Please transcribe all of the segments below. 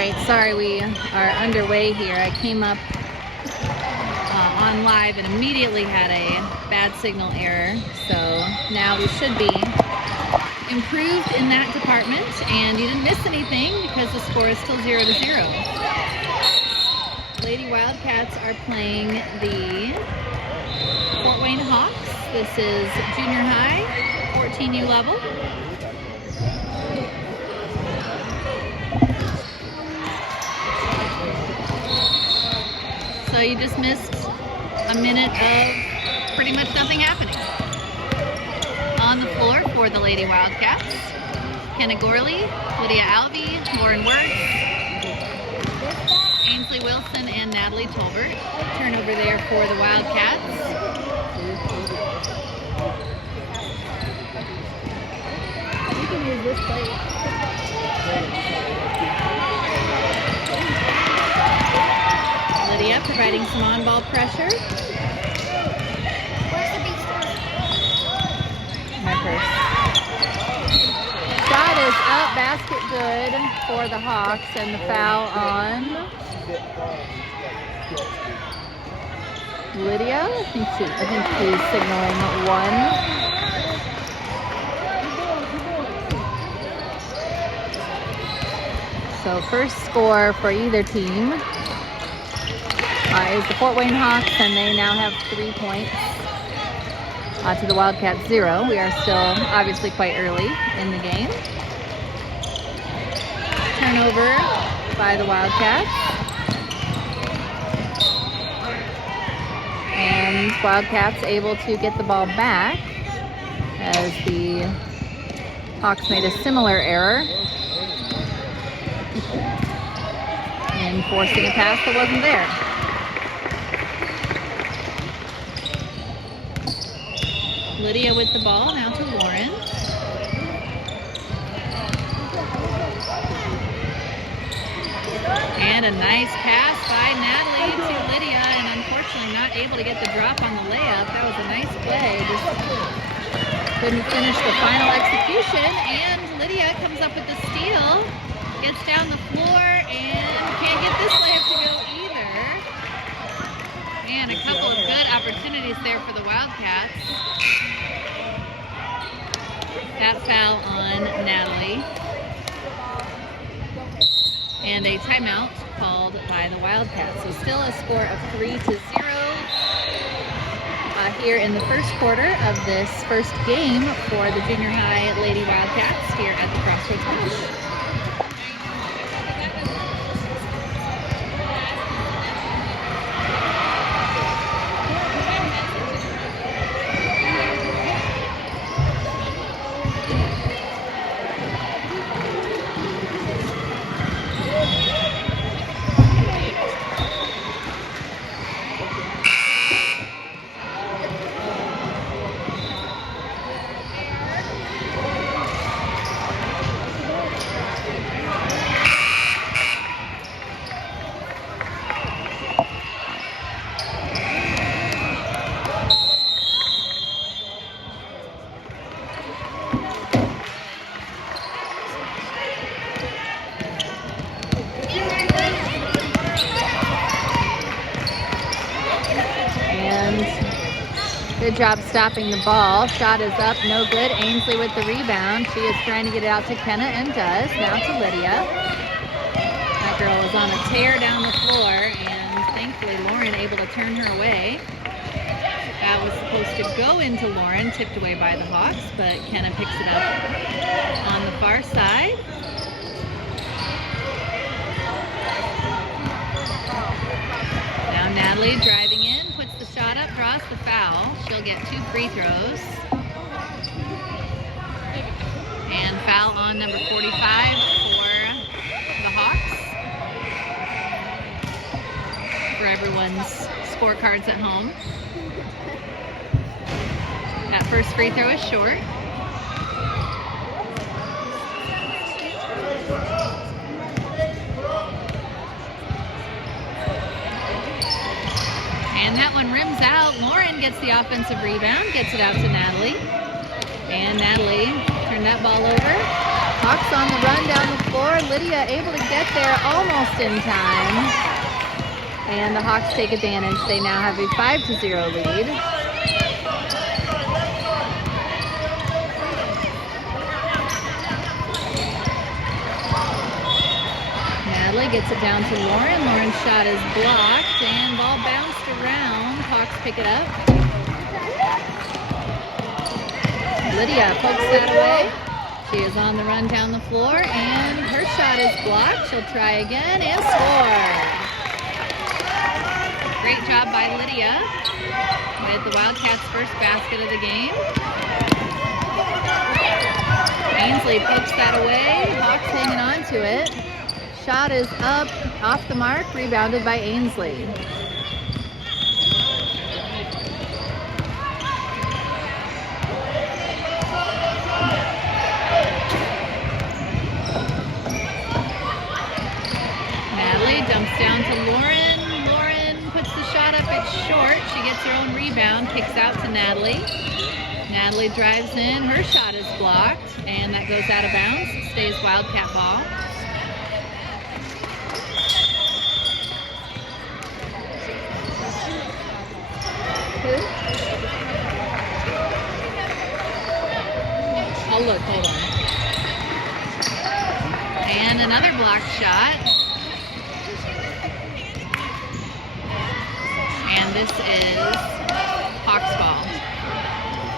right, sorry, we are underway here. I came up on live and immediately had a bad signal error. So now we should be improved in that department, and you didn't miss anything because the score is still 0-0. Lady Wildcats are playing the Fort Wayne Hawks. This is junior high, 14U level. So you just missed a minute of pretty much nothing happening. On the floor for the Lady Wildcats, Kenna Gorley, Lydia Alvey, Lauren Wirtz, Ainsley Wilson, and Natalie Tolbert. Turnover there for the Wildcats. You can use this plate. Lydia providing some on-ball pressure. Where's the beast? My purse. Shot is up, basket good for the Hawks, and the foul on Lydia. I think she's signaling one. So first score for either team is the Fort Wayne Hawks, and they now have 3 points to the Wildcats 0. We are still obviously quite early in the game. Turnover by the Wildcats. And Wildcats able to get the ball back as the Hawks made a similar error in forcing a pass that wasn't there. Lydia with the ball, now to Lauren. And a nice pass by Natalie to Lydia, and unfortunately not able to get the drop on the layup. That was a nice play, just couldn't finish the final execution, and Lydia comes up with the steal, gets down the floor, and can't get this layup to go either. And a couple of good opportunities there for the Wildcats. That foul on Natalie. And a timeout called by the Wildcats. So still a score of 3-0 here in the first quarter of this first game for the junior high Lady Wildcats here at the Crossroads College. Good job stopping the ball. Shot is up, no good. Ainsley with the rebound. She is trying to get it out to Kenna and does. Now to Lydia. That girl is on a tear down the floor, and thankfully Lauren able to turn her away. That was supposed to go into Lauren, tipped away by the Hawks, but Kenna picks it up on the far side. Now Natalie driving in, puts the shot up, draws the foul. She'll get 2 free throws. And foul on number 45 for the Hawks. For everyone's scorecards at home. That first free throw is short. And that one rims out. Lauren gets the offensive rebound, gets it out to Natalie. And Natalie turned that ball over. Hawks on the run down the floor. Lydia able to get there almost in time. And the Hawks take advantage. They now have a 5-0 lead. Natalie gets it down to Lauren. Lauren's shot is blocked and ball bounced around. Hawks pick it up. Lydia pokes that away. She is on the run down the floor and her shot is blocked. She'll try again and score. Great job by Lydia with the Wildcats' first basket of the game. Ainsley pokes that away. Hawks hanging on to it. Shot is up, off the mark, rebounded by Ainsley. Natalie dumps down to Lauren. Lauren puts the shot up, it's short. She gets her own rebound, kicks out to Natalie. Natalie drives in, her shot is blocked, and that goes out of bounds. It stays Wildcat ball. Oh, look, hold on. And another blocked shot. And this is Hawks ball.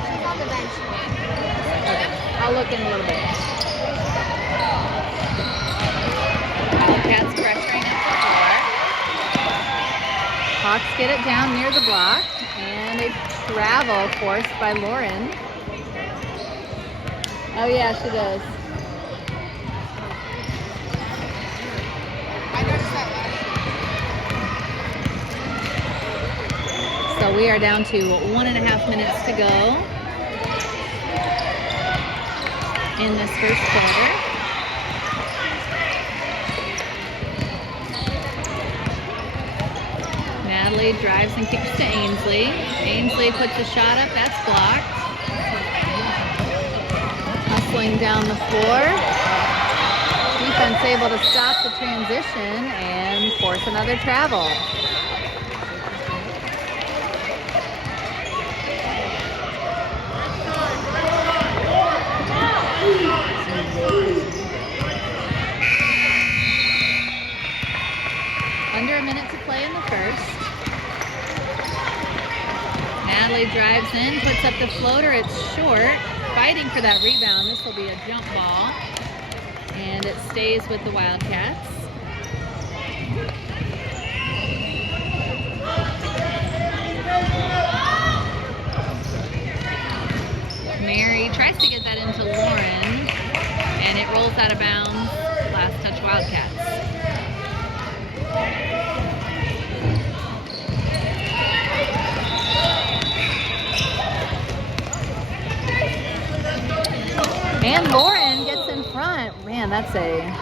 She's on the bench. Okay, I'll look in a little bit. Wildcats pressuring up the floor. Hawks get it down near the block. And a travel forced by Lauren. Oh yeah, she does. I noticed that last year. So we are down to 1.5 minutes to go in this first quarter. Natalie drives and kicks to Ainsley. Ainsley puts a shot up, that's blocked. Hustling down the floor. Defense able to stop the transition and force another travel. Under a minute to play in the first. Natalie drives in, puts up the floater, it's short. Fighting for that rebound. This will be a jump ball. And it stays with the Wildcats. Mary tries to get that into Lauren. And it rolls out of bounds. Last touch Wildcats. And Lauren gets in front. Man, that's they're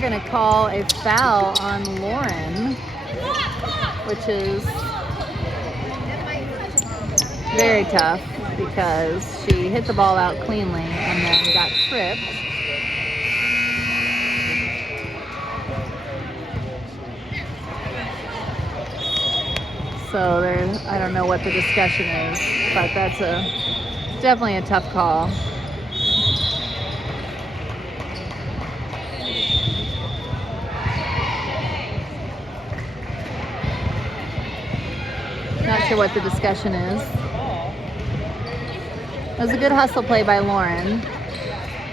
going to call a foul on Lauren, which is very tough because she hit the ball out cleanly and then got tripped. So I don't know what the discussion is, but that's definitely a tough call. Not sure what the discussion is. It was a good hustle play by Lauren,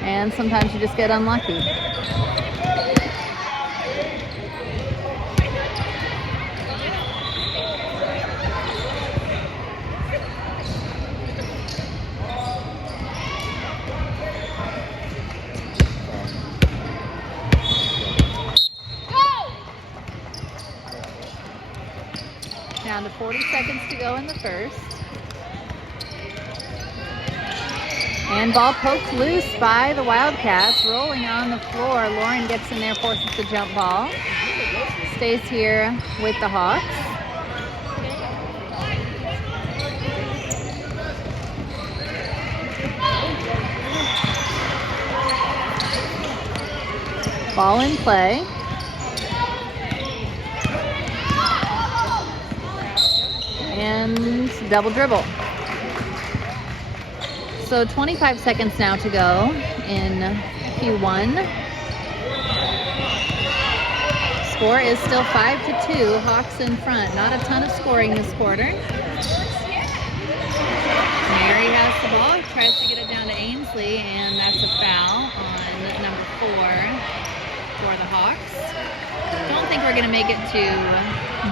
and sometimes you just get unlucky. Down to 40 seconds to go in the first. And ball poked loose by the Wildcats, rolling on the floor. Lauren gets in there, forces the jump ball. Stays here with the Hawks. Ball in play. And double dribble. So 25 seconds now to go in Q1. Score is still 5-2. Hawks in front. Not a ton of scoring this quarter. Mary has the ball. Tries to get it down to Ainsley, and that's a foul on number 4 for the Hawks. Don't think we're going to make it to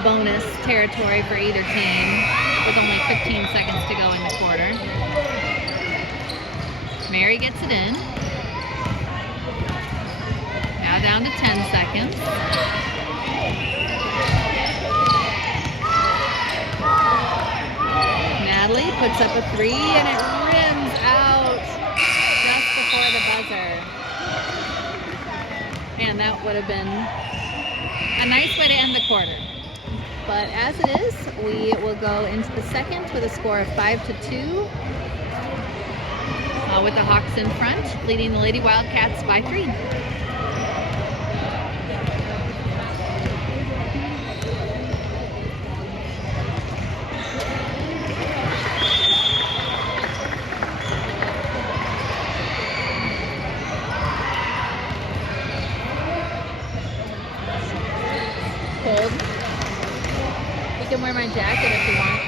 bonus territory for either team with only 15 seconds to go in the quarter. Mary gets it in. Now down to 10 seconds. Natalie puts up a 3 and it rims out just before the buzzer. And that would have been a nice way to end the quarter. But as it is, we will go into the second with a score of 5-2. With the Hawks in front, leading the Lady Wildcats by 3. Cold. You can wear my jacket if you want.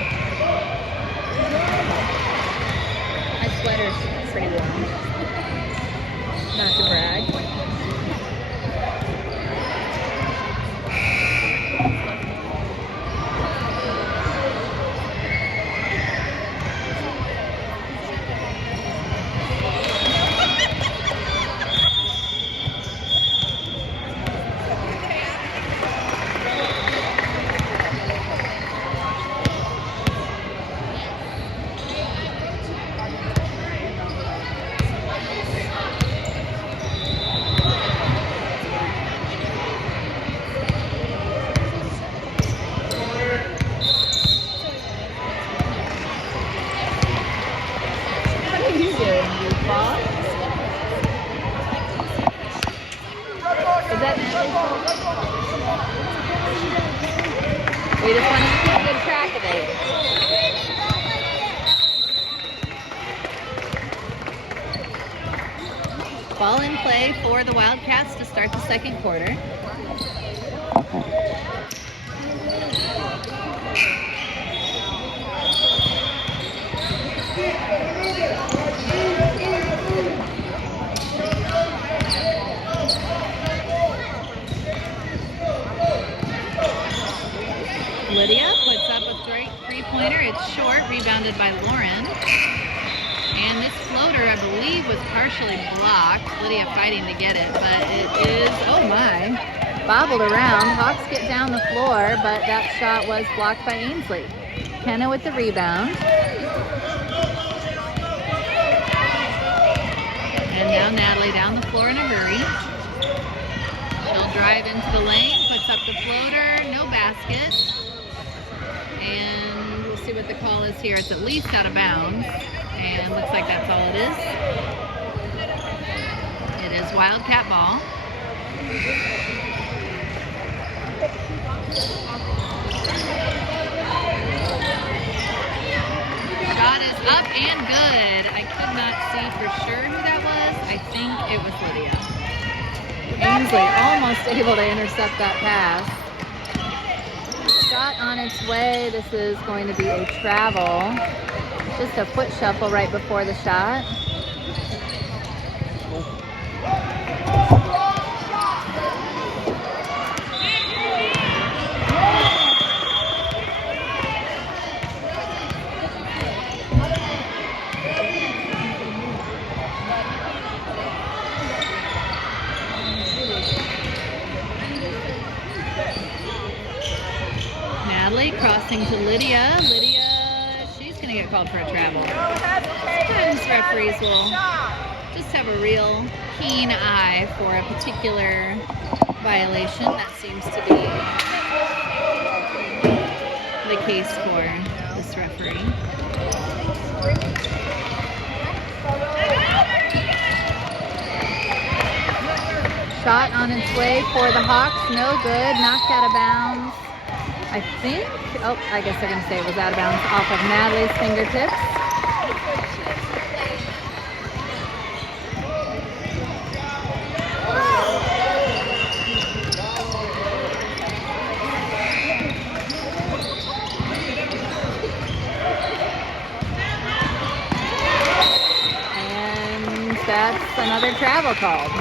My sweater's pretty warm. Not to brag. We just want to keep good track of it. Ball in play for the Wildcats to start the second quarter. Lydia puts up a three-pointer. It's short, rebounded by Lauren. And this floater, I believe, was partially blocked. Lydia fighting to get it, but it is, oh my, bobbled around. Hawks get down the floor, but that shot was blocked by Ainsley. Kenna with the rebound. And now Natalie down the floor in a hurry. She'll drive into the lane, puts up the floater, no basket. And we'll see what the call is here. It's at least out of bounds. And looks like that's all it is. It is Wildcat ball. Shot is up and good. I could not see for sure who that was. I think it was Lydia. Ainsley almost able to intercept that pass. Shot on its way. This is going to be a travel. Just a foot shuffle right before the shot. Natalie crossing to Lydia. She's going to get called for a travel. Sometimes referees will just have a real keen eye for a particular violation. That seems to be the case for this referee. Shot on its way for the Hawks. No good. Knocked out of bounds. I think, oh, I guess they're going to say it was out of bounds off of Natalie's fingertips. And that's another travel called.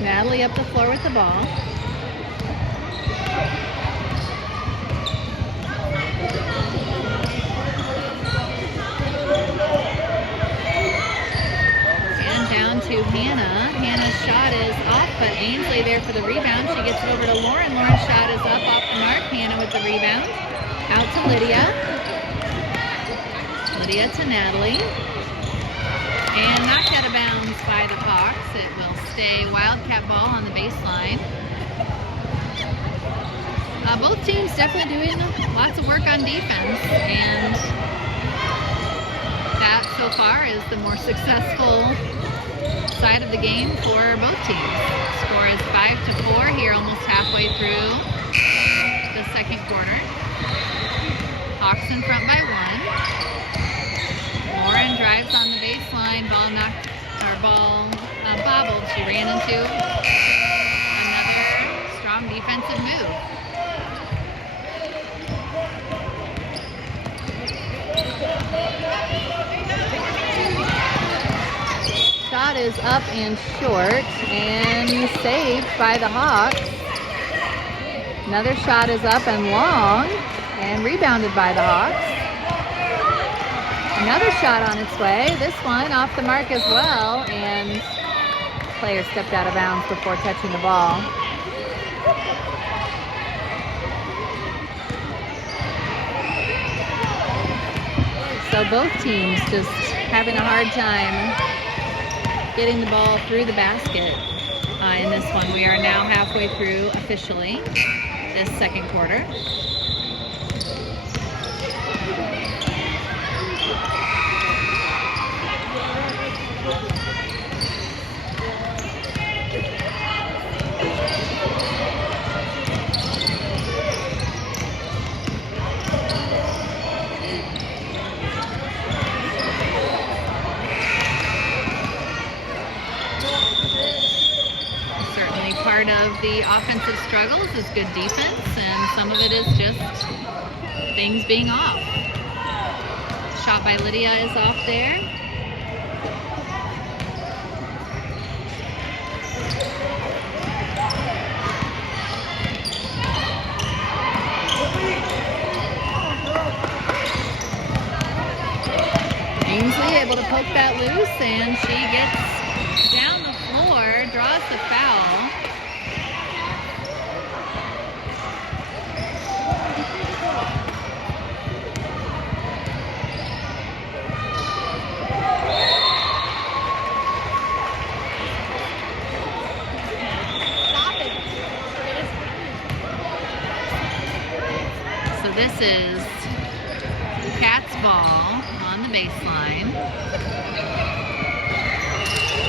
Natalie up the floor with the ball. And down to Hannah. Hannah's shot is off, but Ainsley there for the rebound. She gets it over to Lauren. Lauren's shot is up off the mark. Hannah with the rebound. Out to Lydia. Lydia to Natalie. And knocked out of bounds by the Hawks. It will stay Wildcat ball on the baseline. Both teams definitely doing lots of work on defense, and that so far is the more successful side of the game for both teams. Score is 5-4 here, almost halfway through the second quarter. Hawks in front by 1. Lauren drives on the baseline, ball bobbled. She ran into another strong defensive move. Shot is up and short and saved by the Hawks. Another shot is up and long and rebounded by the Hawks. Another shot on its way. This one off the mark as well, and player stepped out of bounds before touching the ball. So both teams just having a hard time getting the ball through the basket in this one. We are now halfway through officially this second quarter. Part of the offensive struggles is good defense, and some of it is just things being off. Shot by Lydia is off there. Ainsley able to poke that loose, and she gets down the floor, draws the foul. This is Kat's ball on the baseline.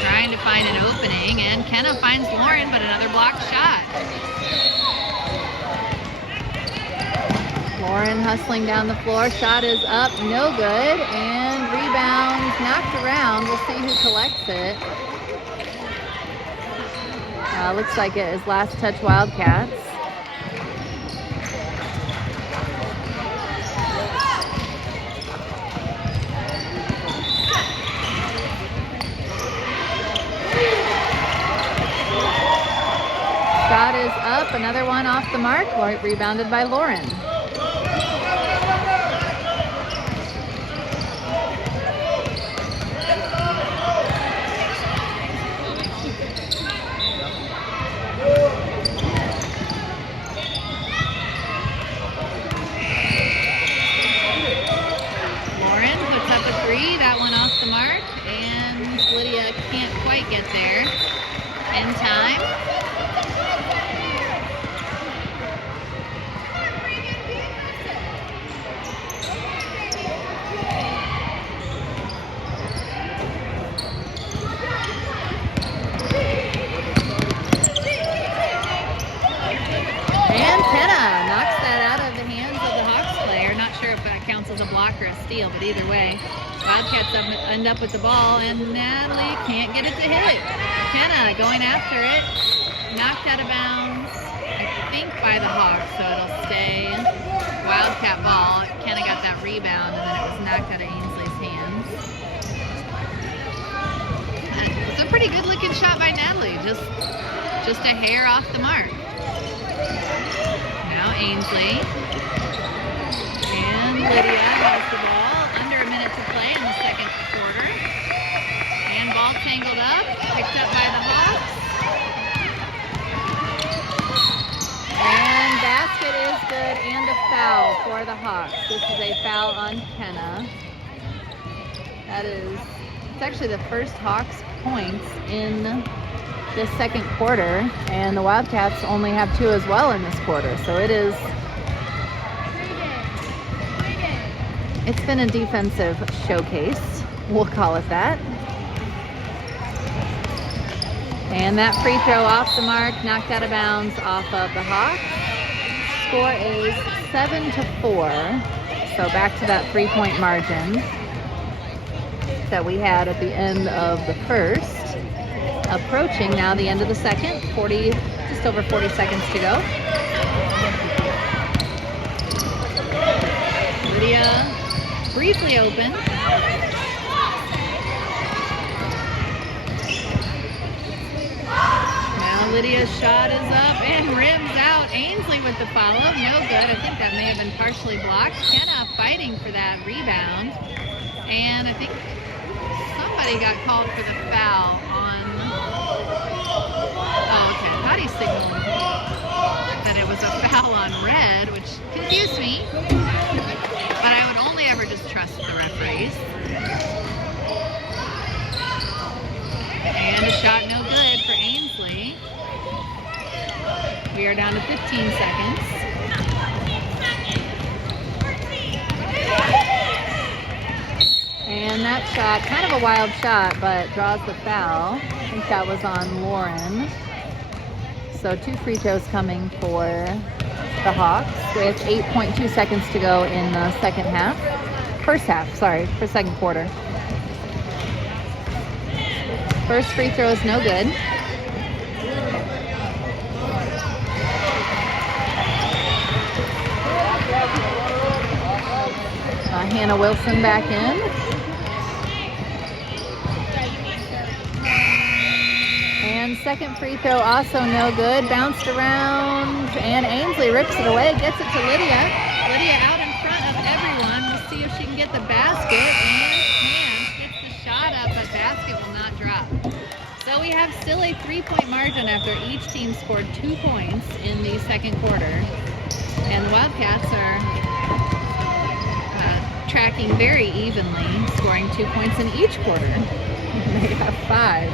Trying to find an opening, and Kenna finds Lauren, but another blocked shot. Lauren hustling down the floor. Shot is up, no good, and rebound knocked around. We'll see who collects it. Looks like it is last touch Wildcats. Shot is up, another one off the mark, rebounded by Lauren. Lauren puts up a three, that one off the mark, and Lydia can't quite get there. In time. And Kenna knocks that out of the hands of the Hawks player. Not sure if that counts as a block or a steal, but either way, Wildcats end up with the ball, and Natalie can't get it to hit. Kenna going after it, knocked out of bounds, I think by the Hawks, so it'll stay Wildcat ball. Kenna got that rebound, and then it was knocked out of Ainsley's hands. It's a pretty good looking shot by Natalie, just a hair off the mark. Now Ainsley and Lydia has the ball. Under a minute to play in the second quarter. And ball tangled up, picked up by the Hawks. And basket is good, and a foul for the Hawks. This is a foul on Kenna. It's actually the first Hawks points in this second quarter, and the Wildcats only have 2 as well in this quarter. So it's been a defensive showcase, we'll call it that. And that free throw off the mark, knocked out of bounds off of the Hawks. Score is 7-4. So back to that 3-point margin that we had at the end of the first. Approaching now the end of the second, just over 40 seconds to go. Lydia briefly open. Now Lydia's shot is up and rims out. Ainsley with the follow, no good. I think that may have been partially blocked. Kenna fighting for that rebound. And I think somebody got called for the foul on... Oh, okay. I thought he signaled that it was a foul on red, which confused me. But I would only ever just trust the referees. And a shot no good for Ainsley. We are down to 15 seconds. And that shot, kind of a wild shot, but draws the foul. I think that was on Lauren. So 2 free throws coming for the Hawks with 8.2 seconds to go in the second half. First second quarter. First free throw is no good. Hannah Wilson back in. And second free throw also no good. Bounced around, and Ainsley rips it away, gets it to Lydia. Lydia out in front of everyone. We'll see if she can get the basket. And gets the shot up, but basket will not drop. So we have still a 3-point margin after each team scored 2 points in the second quarter. And the Wildcats are tracking very evenly, scoring 2 points in each quarter. They have 5.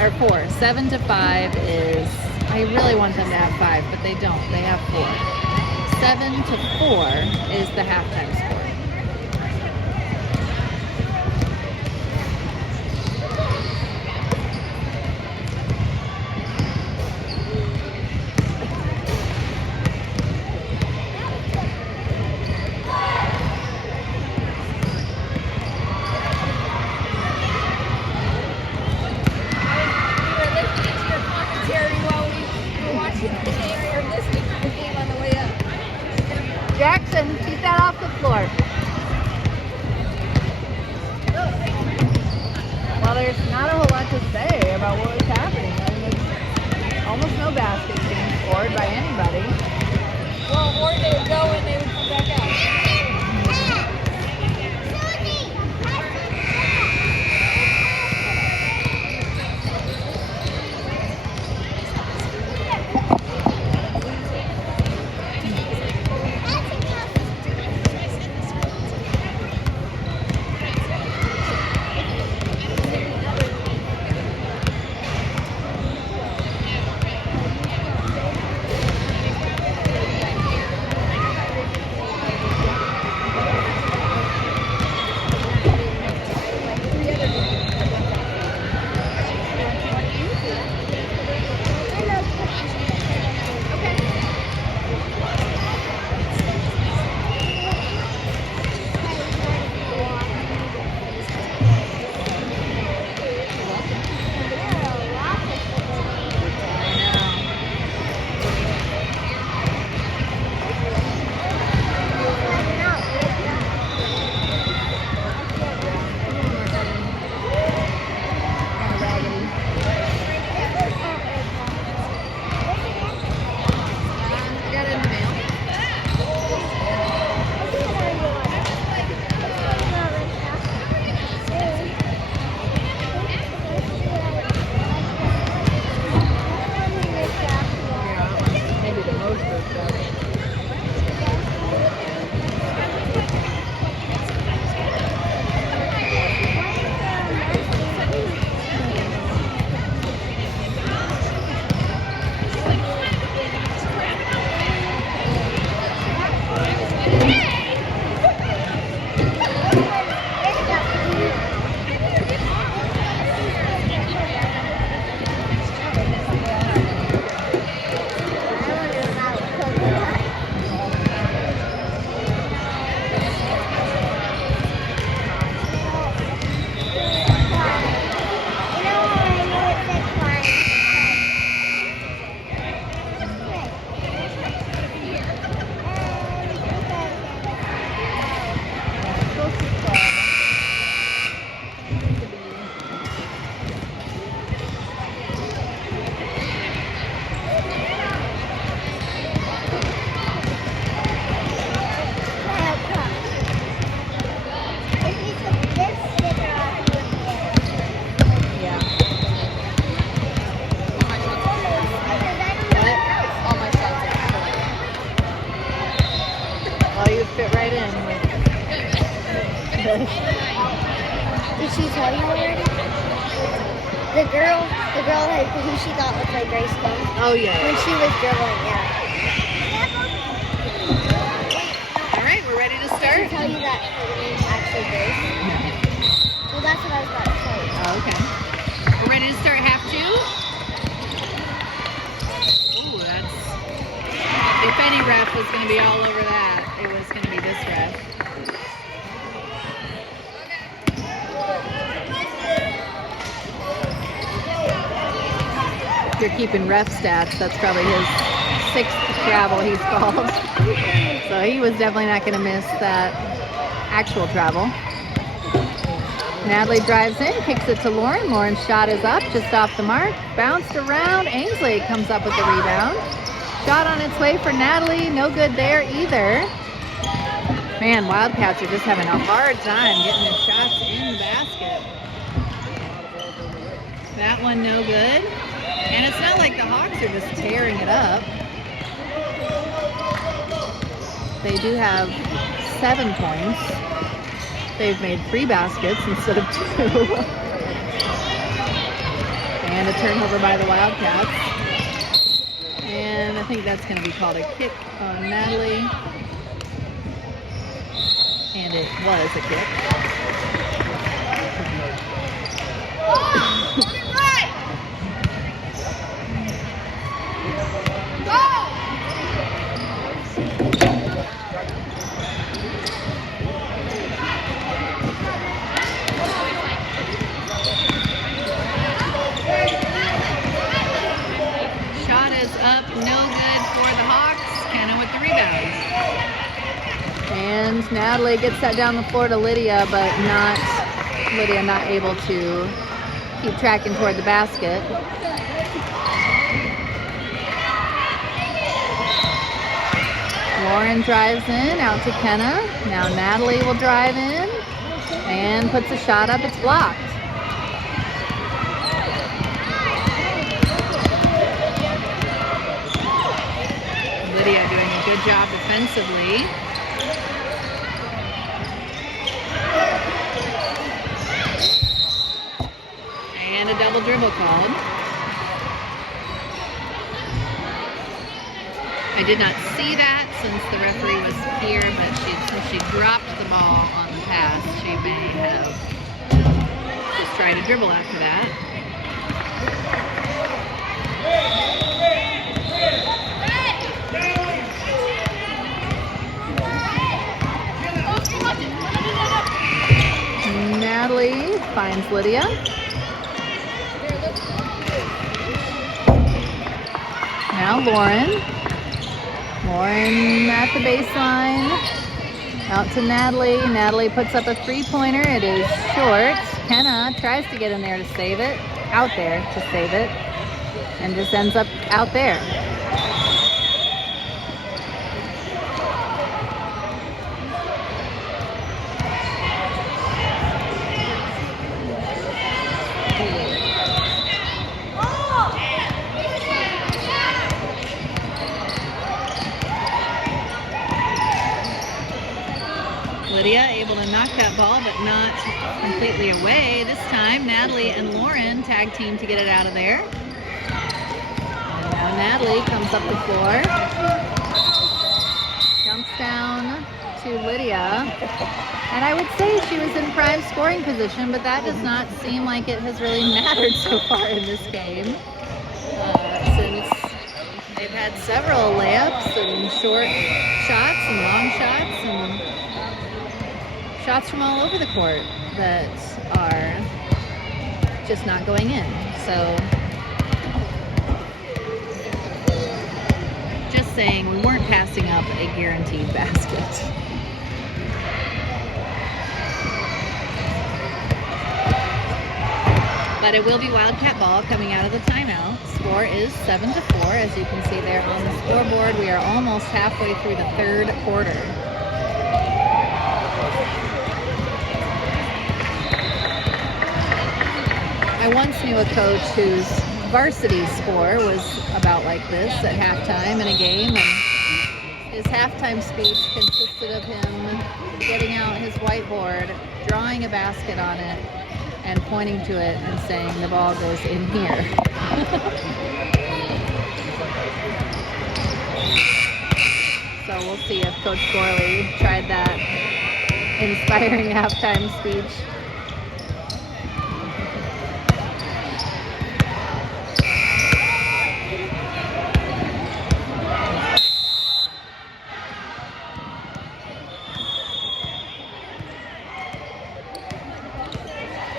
Or 4. 7-5 is, I really want them to have 5, but they don't. They have 4. 7-4 is the halftime score. Jackson, keep that off the floor. Well, there's not a whole lot to say about what was happening. I mean, there's almost no baskets being scored by anybody. Well, or they would go and they would come back out. Did she tell you already? The girl who she thought looked like Grace Kelly. Oh, yeah. When she was dribbling, yeah. All right, we're ready to Did she start. tell you that her name's actually Grace? Well, that's what I was about to tell you. Oh, okay. We're ready to start half 2. Ooh, that's... If any ref was going to be all over that, it was going to be this ref. If you're keeping ref stats, that's probably his 6th travel he's called. So he was definitely not going to miss that actual travel. Natalie drives in, kicks it to Lauren. Lauren's shot is up, just off the mark. Bounced around. Ainsley comes up with the rebound. Shot on its way for Natalie. No good there either. Man, Wildcats are just having a hard time getting the shots in the basket. That one no good. And it's not like the Hawks are just tearing it up. They do have 7 points. They've made 3 baskets instead of 2. And a turnover by the Wildcats. And I think that's going to be called a kick on Natalie. And it was a kick. Shot is up, no good for the Hawks. Kenna with the rebound. And Natalie gets that down the floor to Lydia, but Lydia not able to keep tracking toward the basket. Lauren drives in, out to Kenna. Now Natalie will drive in and puts a shot up. It's blocked. Lydia doing a good job defensively. And a double dribble called. I did not see that since the referee was here, but since she dropped the ball on the pass, she may have just tried to dribble after that. Natalie finds Lydia. Now Lauren. Lauren at the baseline. Out to Natalie. Natalie puts up a 3-pointer. It is short. Kenna tries to get in there to save it. Out there to save it. And just ends up out there. Lydia able to knock that ball, but not completely away. This time, Natalie and Lauren tag team to get it out of there. And now Natalie comes up the floor. Jumps down to Lydia. And I would say she was in prime scoring position, but that does not seem like it has really mattered so far in this game. Since they've had several layups and short shots and long shots and shots from all over the court that are just not going in. So, just saying, we weren't passing up a guaranteed basket. But it will be Wildcat ball coming out of the timeout. Score is 7-4, as you can see there on the scoreboard. We are almost halfway through the 3rd quarter. I once knew a coach whose varsity score was about like this at halftime in a game, and his halftime speech consisted of him getting out his whiteboard, drawing a basket on it, and pointing to it and saying the ball goes in here. So we'll see if Coach Gorley tried that inspiring halftime speech.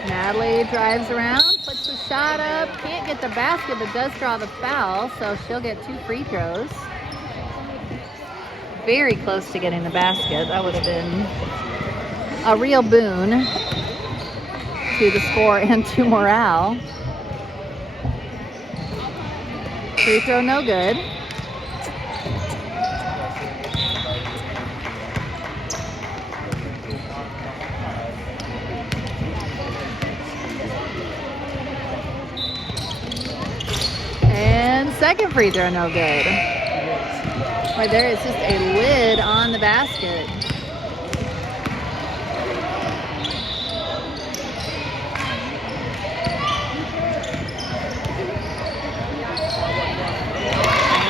Natalie drives around, puts the shot up, can't get the basket, but does draw the foul, so she'll get 2 free throws. Very close to getting the basket. That would have been a real boon to the score and to morale. Free throw no good. And second free throw no good. Right there is just a lid on the basket.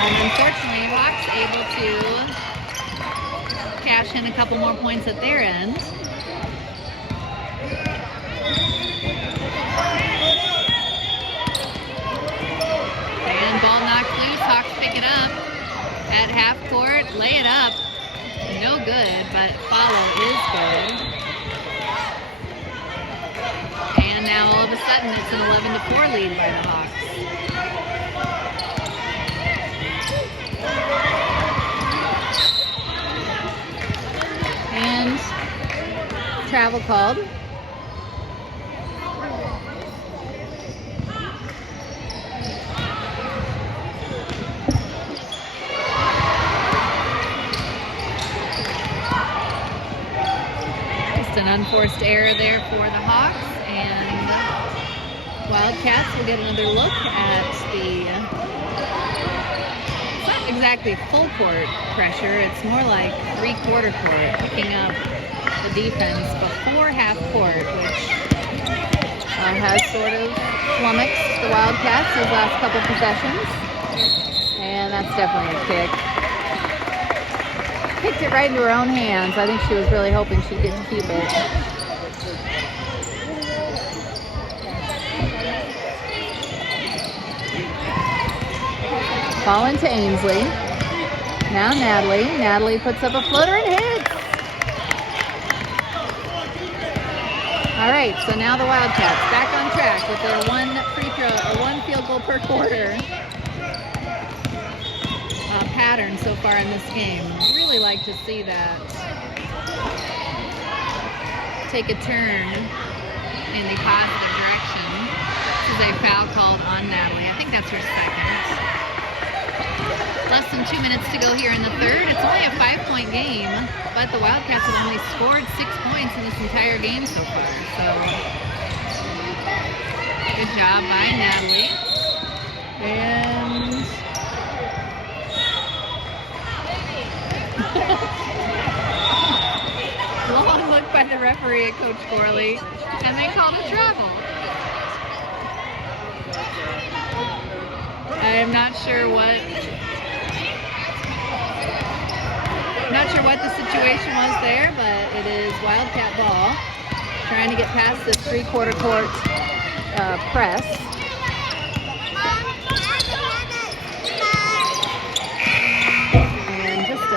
And unfortunately, Hawks able to cash in a couple more points at their end. And ball knocked loose. Hawks pick it up at half court, lay it up, no good, but follow is good. And now all of a sudden it's an 11-4 lead by the Hawks. And travel called. An unforced error there for the Hawks, and Wildcats will get another look at the, it's not exactly full court pressure, it's more like three-quarter court, picking up the defense before half court, which has sort of flummoxed the Wildcats these last couple possessions, and that's definitely a kick. Kicked it right into her own hands. I think she was really hoping she didn't keep it. Ball into Ainsley. Now Natalie. Natalie puts up a floater and hits. All right, so now the Wildcats back on track with their one field goal per quarter pattern so far in this game. Really like to see that take a turn in the positive direction. This is a foul called on Natalie. I think that's her second. Less than 2 minutes to go here in the third. It's only a 5-point game, but the Wildcats have only scored 6 points in this entire game so far. So good job by Natalie. And long look by the referee at Coach Gorley, and they called a travel. I am not sure what the situation was there, but it is Wildcat ball, trying to get past this three-quarter court press. And just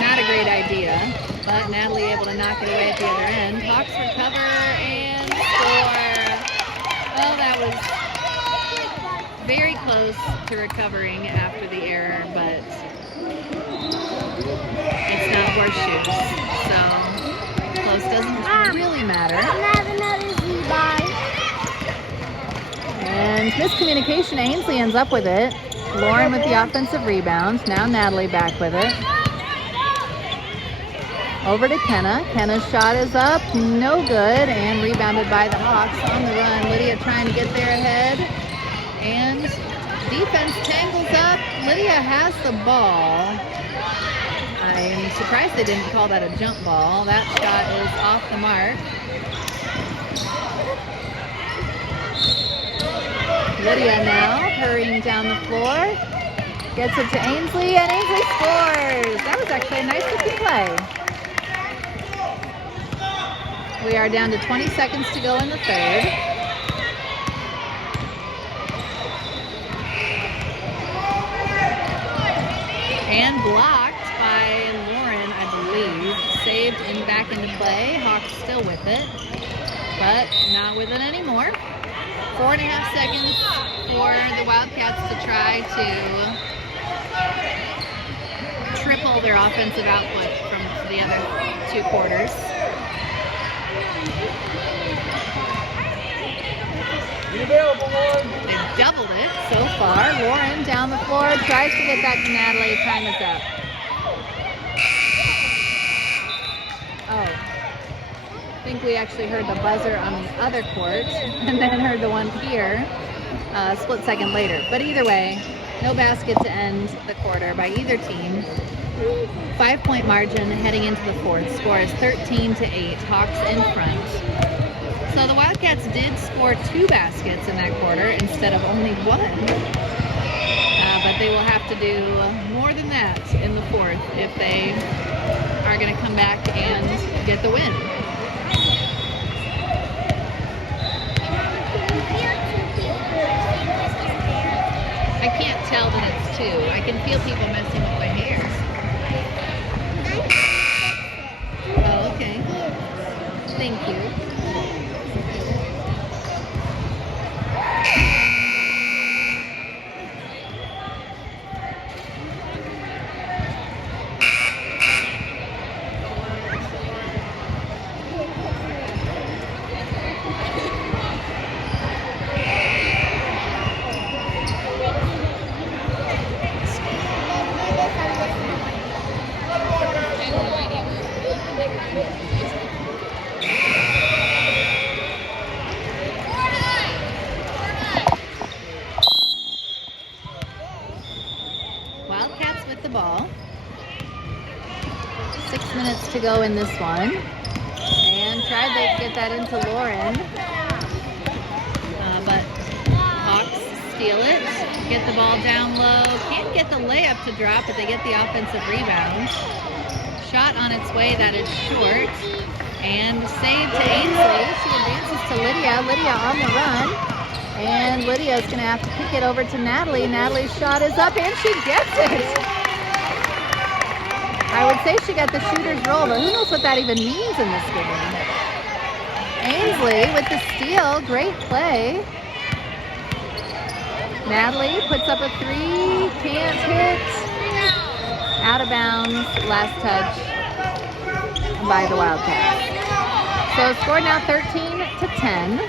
not a great idea, but Natalie able to knock it away at the other end. Hawks recover and score. Well, that was very close to recovering after the error, but it's not horseshoes, so close doesn't really matter. And miscommunication, Ainsley ends up with it. Lauren with the offensive rebound. Now Natalie back with it. Over to Kenna. Kenna's shot is up, no good, and rebounded by the Hawks on the run. Lydia trying to get there ahead, and defense tangles up. Lydia has the ball. I'm surprised they didn't call that a jump ball. That shot is off the mark. Lydia now hurrying down the floor. Gets it to Ainsley, and Ainsley scores. That was actually a nice looking play. We are down to 20 seconds to go in the third. And blocked by Lauren, I believe. Saved and back into play. Hawks still with it, but not with it anymore. 4.5 seconds for the Wildcats to try to triple their offensive output from the other 2 quarters. They've doubled it so far. Lauren down the floor, tries to get that to Natalie. Time is up. Oh, I think we actually heard the buzzer on the other court and then heard the one here a split second later. But either way, no basket to end the quarter by either team. 5-point margin heading into the fourth. Score is 13-8. Hawks in front. So the Wildcats did score 2 baskets in that quarter instead of only 1. But they will have to do more than that in the fourth if they are going to come back and get the win. I can't tell that it's 2. I can feel people messing with my hair. Oh, okay. Thank you. Wildcats with the ball. 6 minutes to go in this one. And tried to get that into Lauren. But Hawks steal it. Get the ball down low. Can't get the layup to drop, but they get the offensive rebound. Shot on its way, that is short. And save to Ainsley. She advances to Lydia. Lydia on the run. And Lydia's going to have to kick it over to Natalie. Natalie's shot is up, and she gets it. I would say she got the shooter's roll, but who knows what that even means in this game. Ainsley with the steal. Great play. Natalie puts up a 3. Can't hit. Out of bounds. Last touch by the Wildcats. So score now 13-10.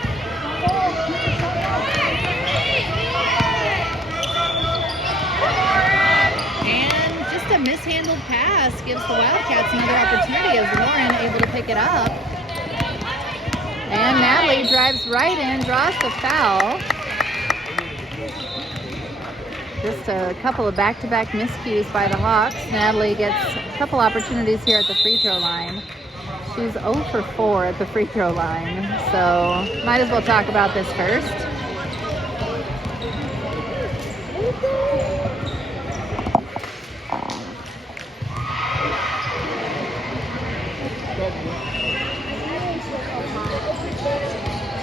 And just a mishandled pass gives the Wildcats another opportunity as Lauren able to pick it up. And Natalie drives right in, draws the foul. Just a couple of back-to-back miscues by the Hawks. Natalie gets a couple opportunities here at the free throw line. She's 0 for 4 at the free throw line, so might as well talk about this first.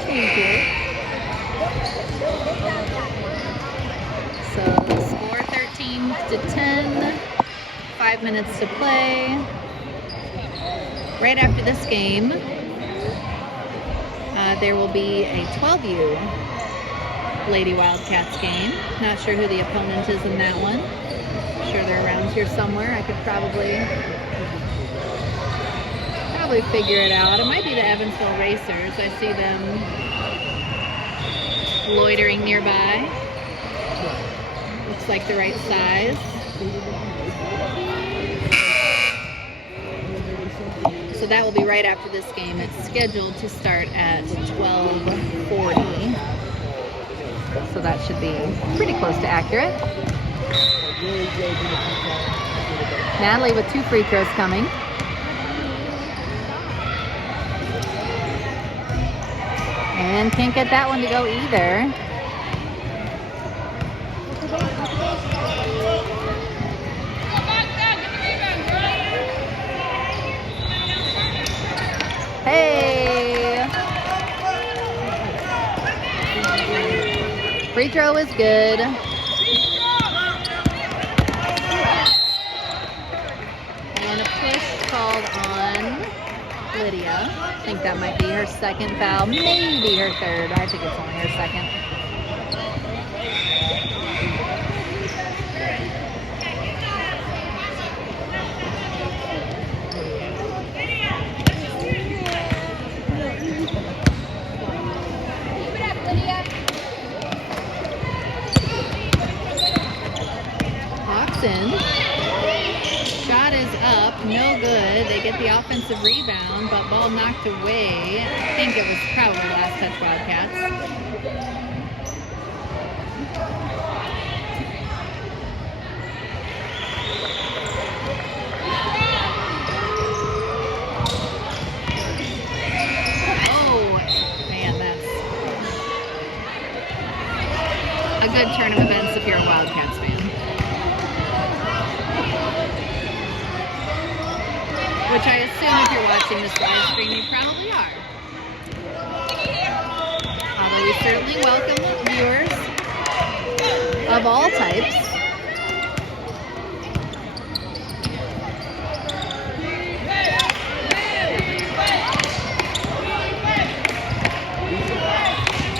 Thank you. So score 13-10. 5 minutes to play. Right after this game, there will be a 12U Lady Wildcats game. Not sure who the opponent is in that one. I'm sure they're around here somewhere. I could probably figure it out. It might be the Evansville Racers. I see them loitering nearby. Looks like the right size. So that will be right after this game. It's scheduled to start at 12:40. So that should be pretty close to accurate. Natalie with 2 free throws coming. And can't get that one to go either. Free throw is good. And a push called on Lydia. I think that might be her second foul, maybe her third. I think it's only her second. In. Shot is up, no good. They get the offensive rebound, but ball knocked away. I think it was probably last touch Wildcats. Oh, man, that's a good turn of events if you're a Wildcats fan. Which I assume if you're watching this live stream, you probably are. Although we certainly welcome viewers of all types.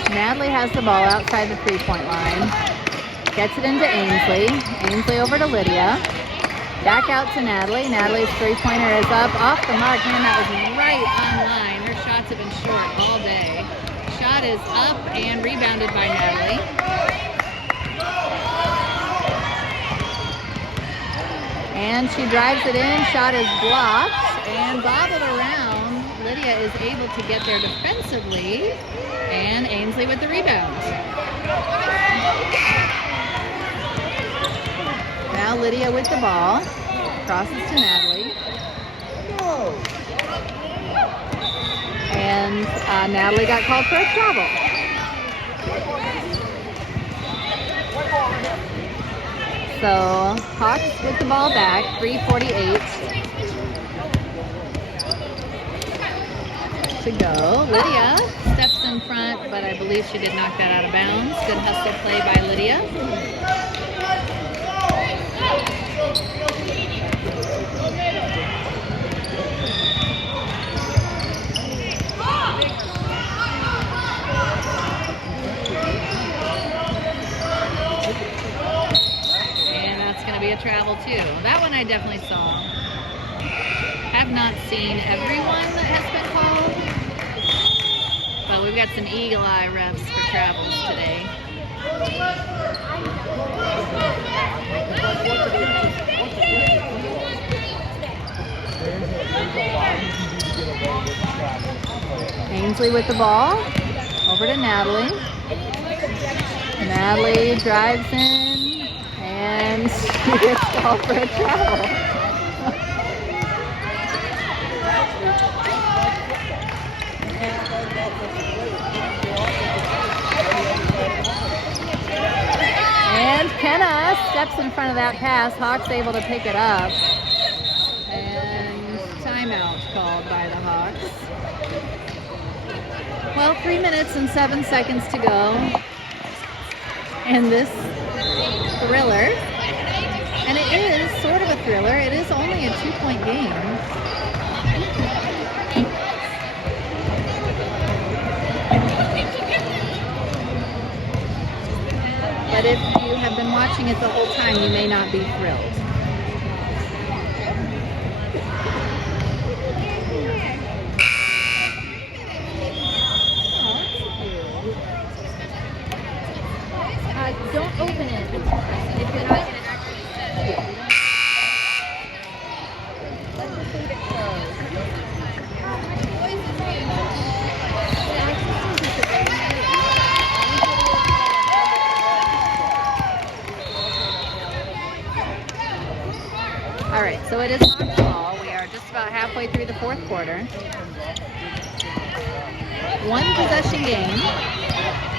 Natalie has the ball outside the three-point line. Gets it into Ainsley. Ainsley over to Lydia. Back out to Natalie. Natalie's three-pointer is up, off the mark. Man, that was right on line. Her shots have been short all day. Shot is up and rebounded by Natalie. And she drives it in. Shot is blocked and bobbled around. Lydia is able to get there defensively. And Ainsley with the rebound. Now Lydia with the ball, crosses to Natalie. And Natalie got called for a travel. So Hawks with the ball back, 3:48 to go. Lydia steps in front, but I believe she did knock that out of bounds. Good hustle play by Lydia. And that's going to be a travel too. That one I definitely saw. Have not seen everyone that has been called, but we've got some eagle eye refs for travels today. Ainsley with the ball, over to Natalie. Natalie drives in, and she gets called for a travel. And Kenna steps in front of that pass. Hawks able to pick it up. And timeout called by the Hawks. Well, 3 minutes and 7 seconds to go in this thriller. And it is sort of a thriller. It is only a 2-point game. But if you have been watching it the whole time, you may not be thrilled. Don't open it. If you're not going to actually set it. Let's just leave it closed. All right, so it is Hawks ball. We are just about halfway through the fourth quarter. One possession game.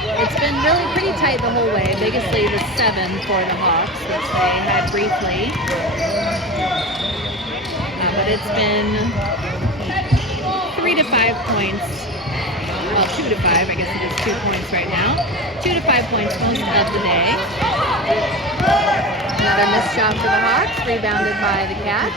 It's been really pretty tight the whole way. Biggest lead is 7 for the Hawks, which they had briefly. But it's been 3 to 5 points. Well, 2 to 5. I guess it is 2 points Hawks right now. 2 to 5 points most of the day. Another missed shot for the Hawks, rebounded by the Cats.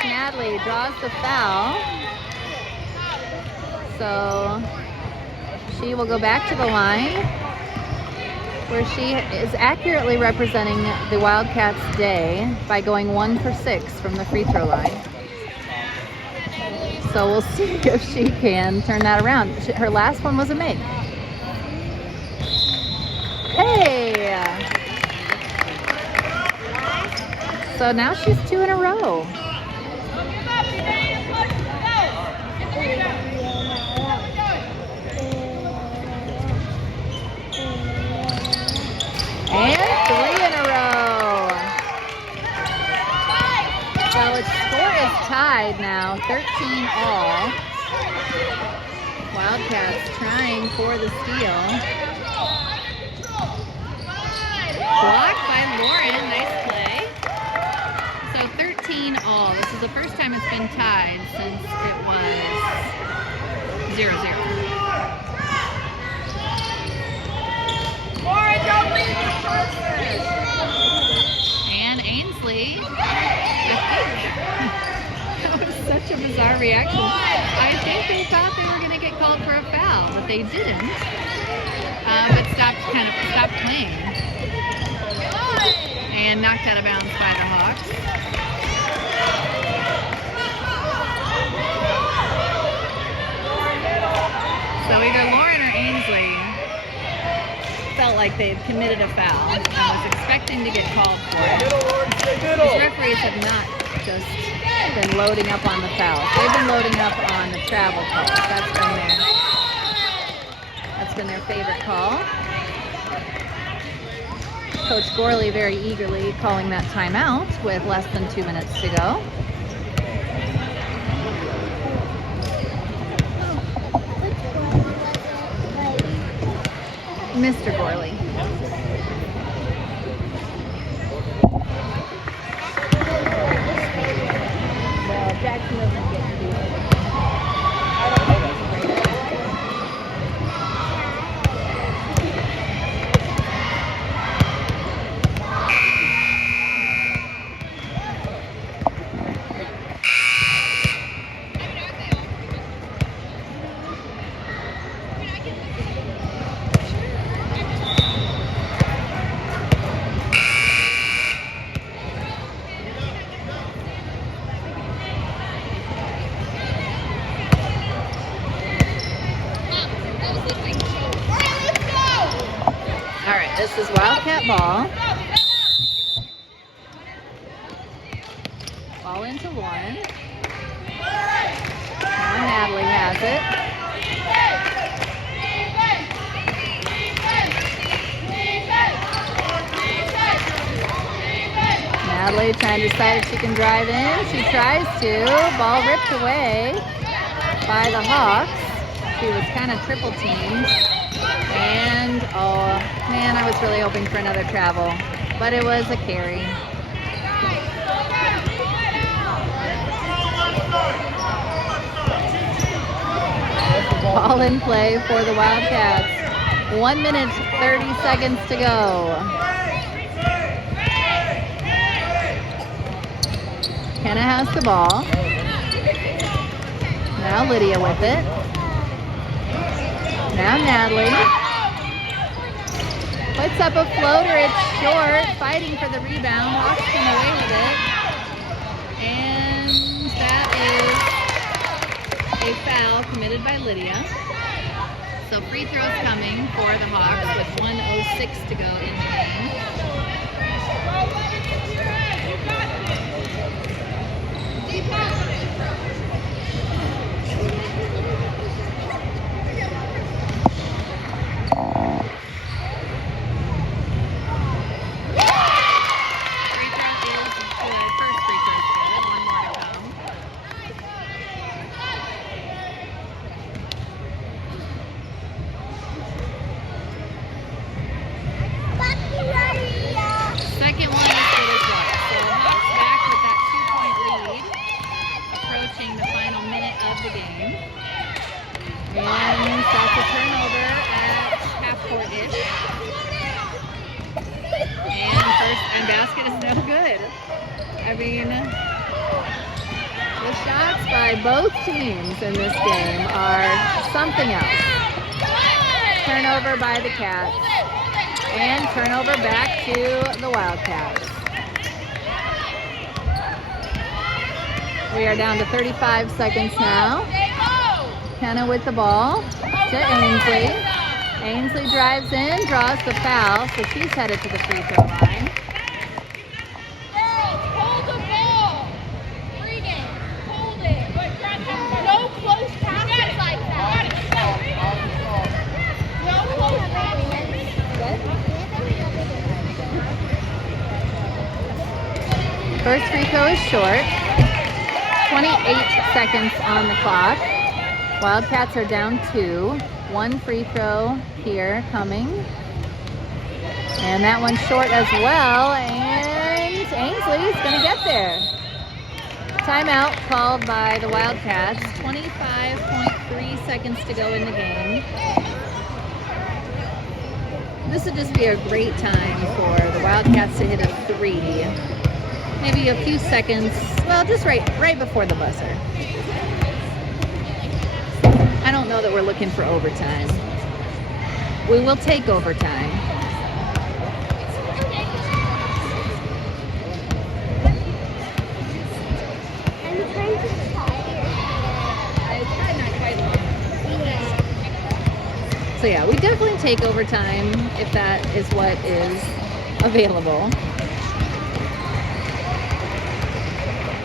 And Natalie draws the foul. So she will go back to the line, where she is accurately representing the Wildcats' day by going 1 for 6 from the free throw line. So we'll see if she can turn that around. Her last one was a make. Hey! So now she's 2 in a row. And 3 in a row. So its score is tied now, 13 all. Wildcats trying for the steal. Blocked by Lauren, nice play. So 13 all. This is the first time it's been tied since it was 0-0. And Ainsley, that was such a bizarre reaction. I think they thought they were going to get called for a foul, but they didn't. But stopped playing. And knocked out of bounds by the Hawks. So either Lauren or Ainsley felt like they'd committed a foul and was expecting to get called for it. These referees have not just been loading up on the fouls. They've been loading up on the travel calls. That's been their favorite call. Coach Gorley very eagerly calling that timeout with less than 2 minutes to go. Mr. Gorley. Well, Jackson doesn't get to do it. This is Wildcat ball. Ball into Lauren. Now Natalie has it. Natalie trying to decide if she can drive in. She tries to. Ball ripped away by the Hawks. She was kind of triple teamed. And, oh man, I was really hoping for another travel, but it was a carry. Ball in play for the Wildcats. 1 minute, 30 seconds to go. Kenna has the ball. Now Lydia with it. Now Natalie puts up a floater. It's short. Fighting for the rebound. Hawks come away with it. And that is a foul committed by Lydia. So free throws coming for the Hawks with 1:06 to go in the game. Second one is good as well. So Hawks by both teams in this game are something else. Turnover by the Cats. And turnover back to the Wildcats. We are down to 35 seconds now. Kenna with the ball to Ainsley. Ainsley drives in, draws the foul, so she's headed to the free throw line. Girls, hold the ball. Read it. Hold it. No close passes like that. No close passes. First free throw is short. 28 seconds on the clock. Wildcats are down 2. 1 free throw here coming. And that one's short as well. And Ainsley's going to get there. Timeout called by the Wildcats. 25.3 seconds to go in the game. This would just be a great time for the Wildcats to hit a 3. Maybe a few seconds, well, just right before the buzzer. I don't know that we're looking for overtime. We will take overtime. I'm trying to So yeah, we definitely take overtime if that is what is available.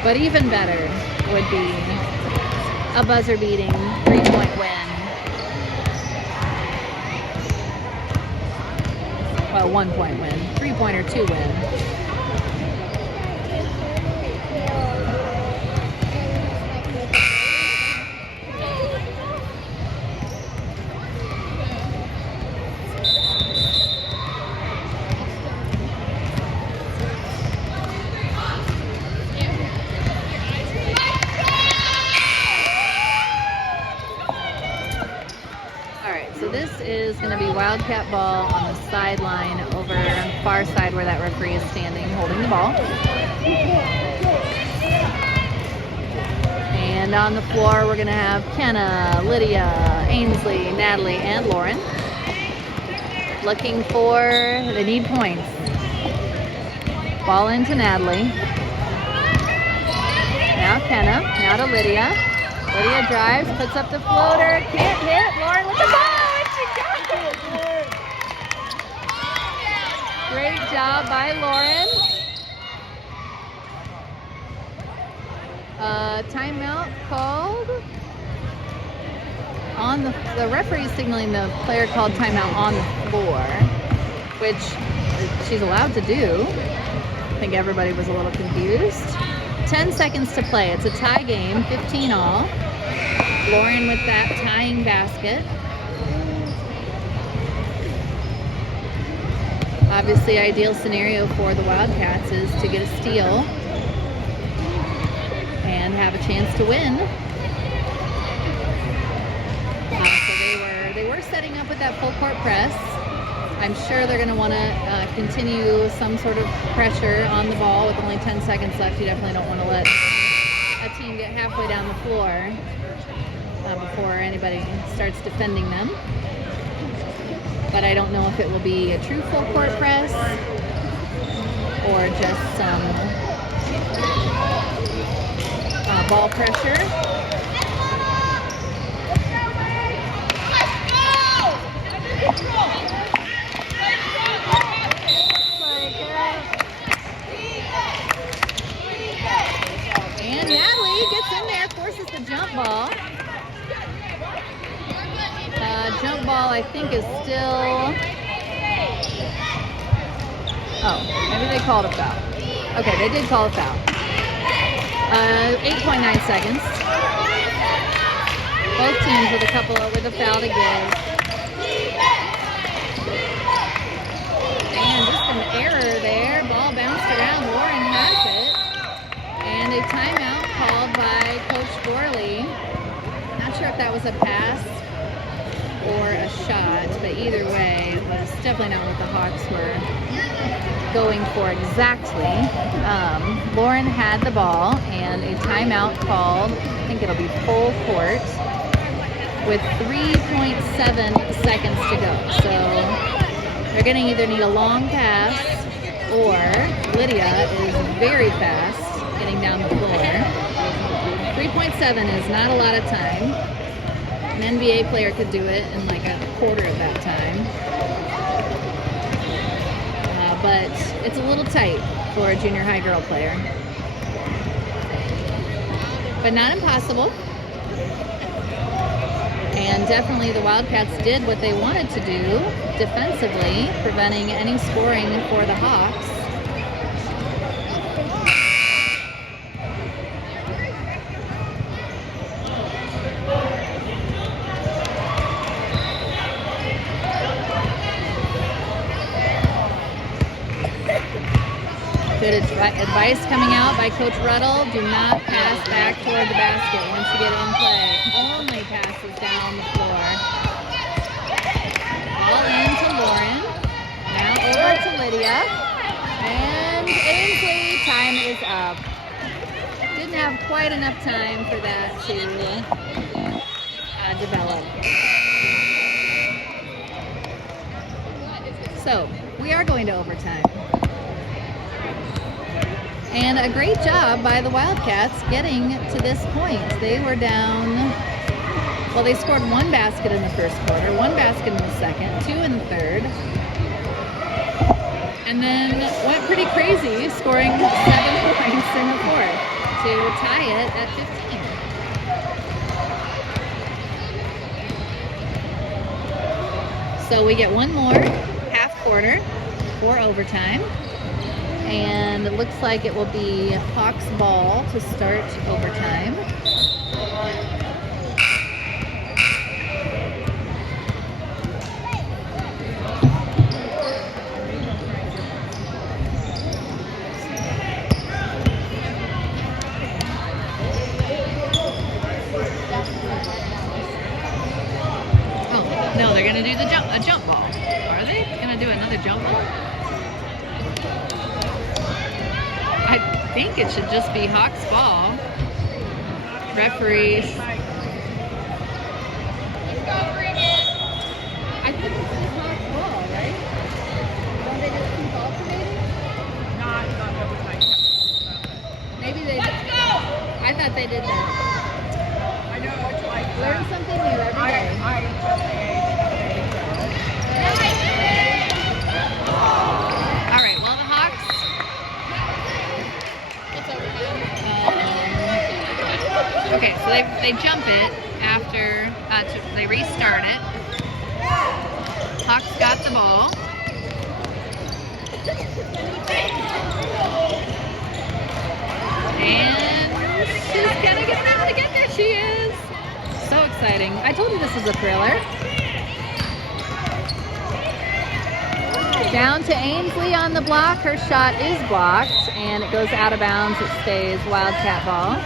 But even better would be a buzzer-beating 3-point win. Well, 1-point win. 3-point or 2 win. Wildcat ball on the sideline over on the far side where that referee is standing holding the ball. And on the floor we're going to have Kenna, Lydia, Ainsley, Natalie, and Lauren. Looking for, they need points. Ball into Natalie. Now Kenna, now to Lydia. Lydia drives, puts up the floater, can't hit. Lauren with the ball. Great job by Lauren. Timeout called on the referee signaling the player called timeout on the floor, which she's allowed to do. I think everybody was a little confused. 10 seconds to play. It's a tie game, 15 all. Lauren with that tying basket. Obviously, ideal scenario for the Wildcats is to get a steal and have a chance to win. So they were setting up with that full court press. I'm sure they're going to want to continue some sort of pressure on the ball with only 10 seconds left. You definitely don't want to let a team get halfway down the floor before anybody starts defending them. But I don't know if it will be a true full court press or just some ball pressure. And Natalie gets in there, forces the jump ball. Jump ball, I think, is still... Oh, maybe they called a foul. Okay, they did call a foul. 8.9 seconds. Both teams with a foul to give. And just an error there. Ball bounced around. Lauren has it. And a timeout called by Coach Borley. Not sure if that was a pass or a shot, but either way, it was definitely not what the Hawks were going for exactly. Lauren had the ball, and a timeout timeout called. I think it'll be full court with 3.7 seconds to go. So they're going to either need a long pass or Lydia is very fast getting down the floor. 3.7 is not a lot of time. An NBA player could do it in like a quarter of that time. But it's a little tight for a junior high girl player. But not impossible. And definitely the Wildcats did what they wanted to do defensively, preventing any scoring for the Hawks. Good advice coming out by Coach Ruddle. Do not pass back toward the basket once you get in play. Only passes down the floor. Ball in to Lauren. Now over to Lydia. And Ainsley, time is up. Didn't have quite enough time for that to develop. So, we are going to overtime. And a great job by the Wildcats getting to this point. They were down, well, they scored 1 basket in the first quarter, 1 basket in the second, 2 in the third, and then went pretty crazy, scoring 7 points in the fourth to tie it at 15. So we get one more half quarter for overtime. And it looks like it will be Hawks ball to start overtime. Oh, no, they're going to do a jump ball. Are they going to do another jump ball? I think it should just be Hawks ball. Referees. I think it's just Hawks ball, right? Don't they just keep alternating? Not overtime. Maybe they did. Let's go! I thought they did that. I know it's like Learn something new every day. All right, well, the Hawks. Okay, so they jump it after they restart it. Hawks got the ball. And she's gonna get it out again. There she is. So exciting. I told you this was a thriller. Down to Ainsley on the block. Her shot is blocked and it goes out of bounds. It stays Wildcat ball.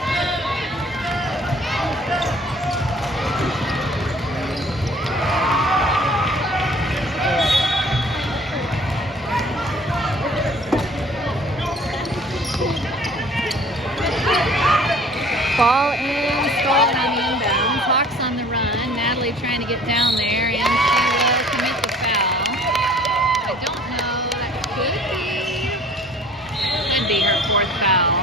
Ball in, stolen on the inbound. Hawks on the run. Natalie trying to get down there, and she will commit the foul. I don't know. That could be her 4th foul.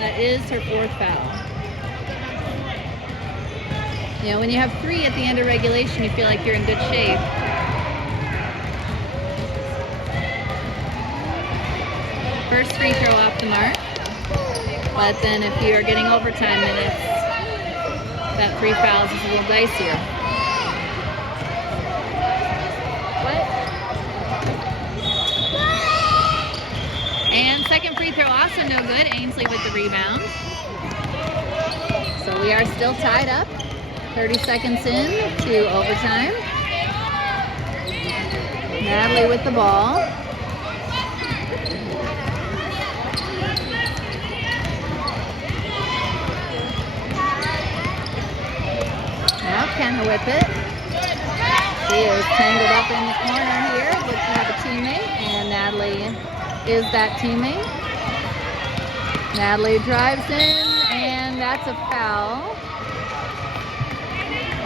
That is her 4th foul. You know, when you have 3 at the end of regulation, you feel like you're in good shape. First free throw off the mark. But then if you are getting overtime minutes, that 3 fouls is a little dicier. And second free throw also no good. Ainsley with the rebound. So we are still tied up. 30 seconds in to overtime. Natalie with the ball. Now Kenna with it. She is tangled up in the corner here. Looks to have a teammate, and Natalie is that teammate. Natalie drives in, and that's a foul.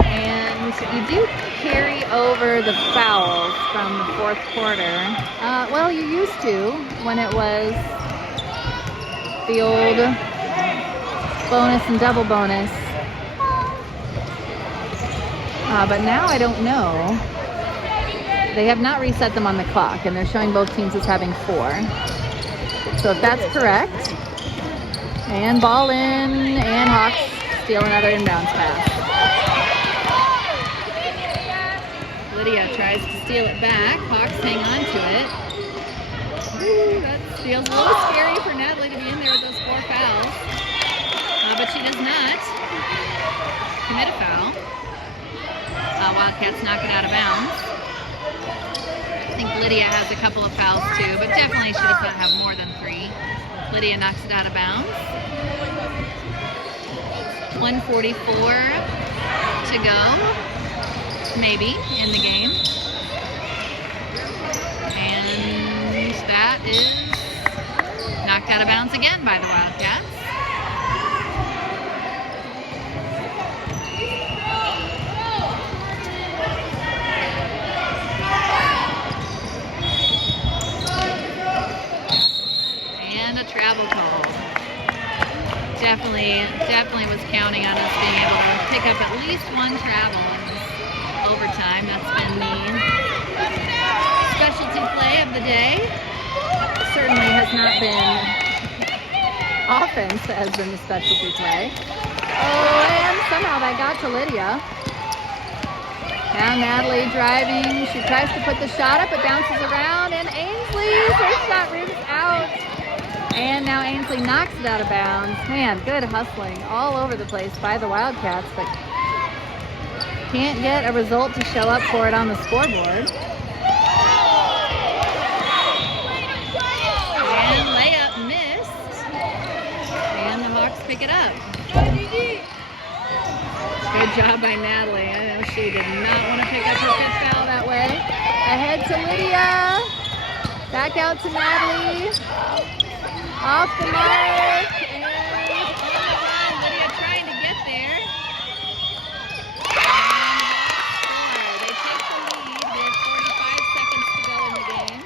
And you do carry over the fouls from the fourth quarter. Well, you used to when it was the old bonus and double bonus. But now I don't know. They have not reset them on the clock, and they're showing both teams as having 4. So if that's correct, and ball in, and Hawks steal another inbounds pass. Lydia tries to steal it back. Hawks hang on to it. Ooh, that feels a little scary for Natalie to be in there with those 4 fouls. But she does not commit a foul. Wildcats knock it out of bounds. I think Lydia has a couple of fouls too, but definitely she does not have more than 3. Lydia knocks it out of bounds. 1:44 to go, maybe, in the game. And that is knocked out of bounds again by the Wildcats. Travel call. Definitely was counting on us being able to pick up at least 1 travel in this overtime. That's been the specialty play of the day. Certainly has not been offense that has been the specialty play. Oh, and somehow that got to Lydia. Now Natalie driving. She tries to put the shot up. It bounces around, and Ainsley's her shot rims out. And now Ainsley knocks it out of bounds. Man, good hustling all over the place by the Wildcats, but can't get a result to show up for it on the scoreboard. And layup missed. And the Hawks pick it up. Good job by Natalie. I know she did not want to pick up her 5th foul that way. Ahead to Lydia. Back out to Natalie. Off the mark, and on the run, Lydia trying to get there. And they take the lead with 45 seconds to go in the game.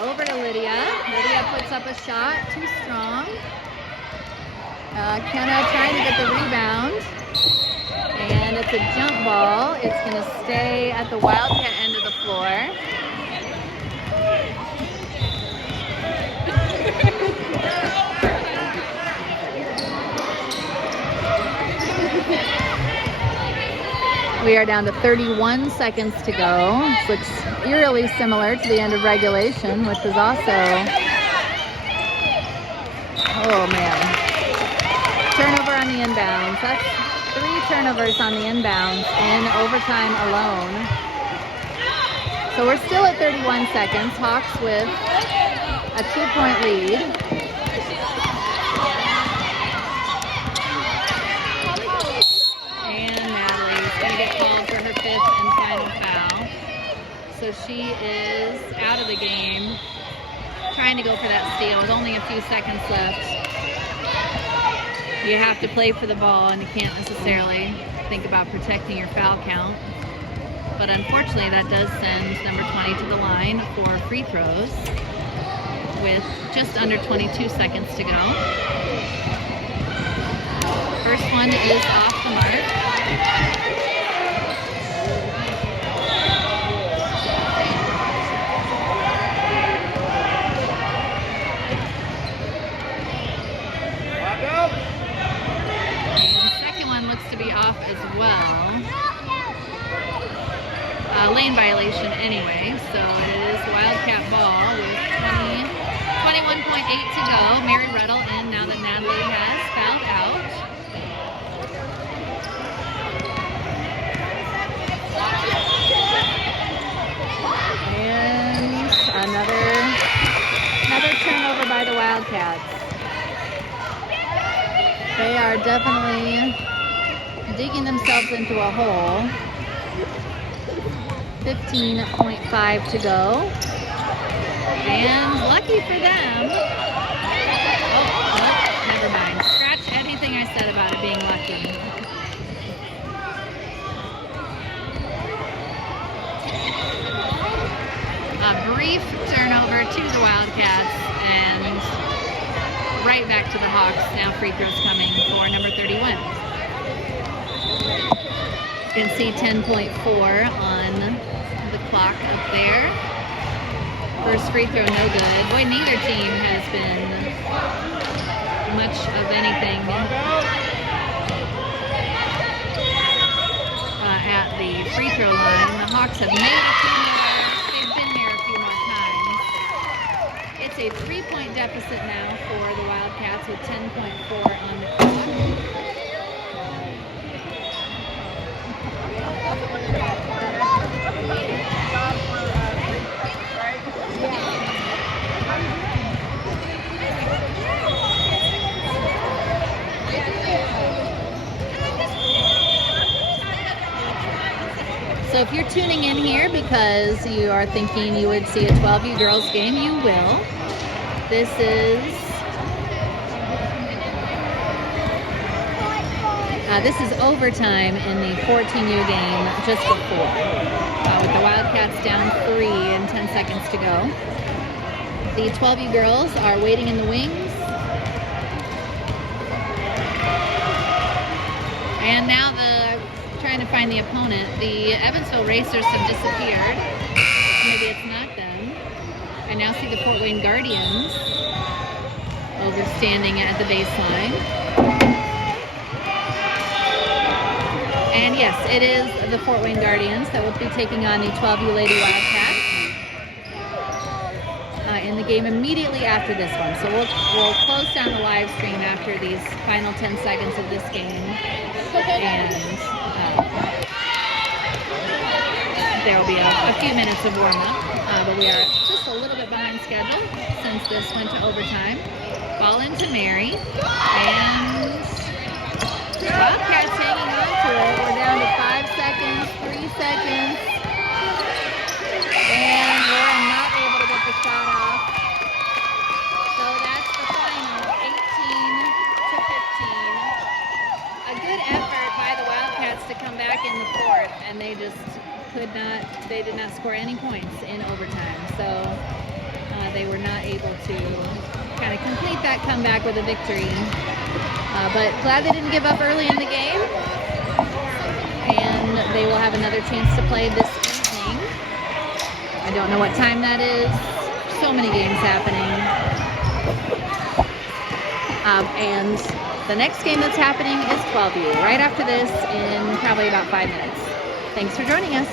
Over to Lydia. Lydia puts up a shot, too strong. Kenna trying to get the rebound. And it's a jump ball. It's going to stay at the Wildcat end of the floor. We are down to 31 seconds to go. This looks eerily similar to the end of regulation, which was also, oh man, turnover on the inbounds. That's 3 turnovers on the inbounds in overtime alone. So we're still at 31 seconds. Hawks with a 2-point lead. So she is out of the game, trying to go for that steal with only a few seconds left. You have to play for the ball, and you can't necessarily think about protecting your foul count. But unfortunately, that does send number 20 to the line for free throws with just under 22 seconds to go. First one is off the mark. Lane violation anyway, so it is Wildcat ball with 21.8 to go. Mary Ruddle in now that Natalie has fouled out. And another turnover by the Wildcats. They are definitely digging themselves into a hole. 15.5 to go. And lucky for them. Oh, never mind. Scratch anything I said about it being lucky. A brief turnover to the Wildcats and right back to the Hawks. Now free throws coming for number 31. You can see 10.4 on the clock up there. First free throw, no good. Boy, neither team has been much of anything at the free throw line. The Hawks have made a few more. They've been there a few more times. It's a 3-point deficit now for the Wildcats with 10.4 on the clock. So if you're tuning in here because you are thinking you would see a 12U girls game, you will. This is overtime in the 14U game just before. With the Wildcats down 3 and 10 seconds to go. The 12U girls are waiting in the wings. And now trying to find the opponent. The Evansville Racers have disappeared. Maybe it's not them. I now see the Fort Wayne Guardians over standing at the baseline. And yes, it is the Fort Wayne Guardians that will be taking on the 12U Lady Wildcats in the game immediately after this one. So we'll close down the live stream after these final 10 seconds of this game. And there will be a few minutes of warm-up. But we are just a little bit behind schedule since this went to overtime. Ball into Mary. And Wildcats hanging on to it. We're down to 5 seconds, 3 seconds. And Lauren not able to get the shot off. So that's the final, 18-15. A good effort by the Wildcats to come back in the fourth, and they just they did not score any points in overtime. So they were not able to kind of complete that comeback with a victory. But glad they didn't give up early in the game. And they will have another chance to play this evening. I don't know what time that is. So many games happening. And the next game that's happening is 12U, right after this in probably about 5 minutes. Thanks for joining us.